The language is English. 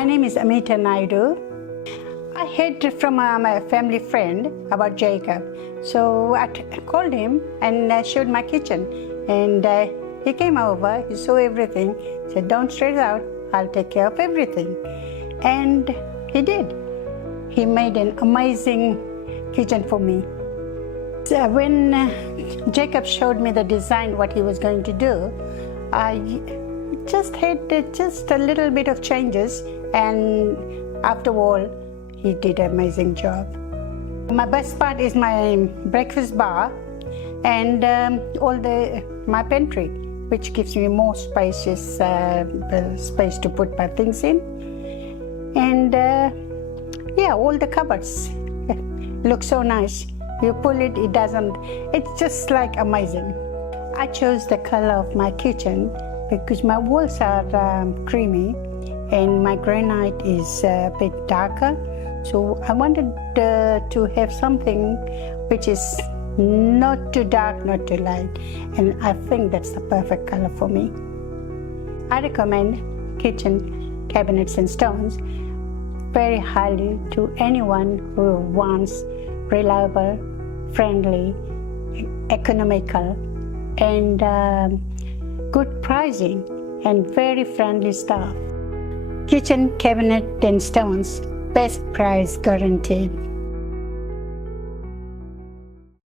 My name is Amita Naidu. I heard from my family friend about Jacob. So I called him and showed my kitchen. And he came over, he saw everything, said, "Don't stress out, I'll take care of everything." And he did. He made an amazing kitchen for me. So when Jacob showed me the design, what he was going to do, I just had just a little bit of changes, and after all, he did an amazing job. My best part is my breakfast bar and my pantry, which gives me more spacious space to put my things in. And yeah, all the cupboards look so nice. You pull it, it's just like amazing. I chose the color of my kitchen because my walls are creamy and my granite is a bit darker. So I wanted to have something which is not too dark, not too light. And I think that's the perfect color for me. I recommend kitchen cabinets and stones very highly to anyone who wants reliable, friendly, economical, and good pricing and very friendly staff. Kitchen cabinet and stones, best price guaranteed.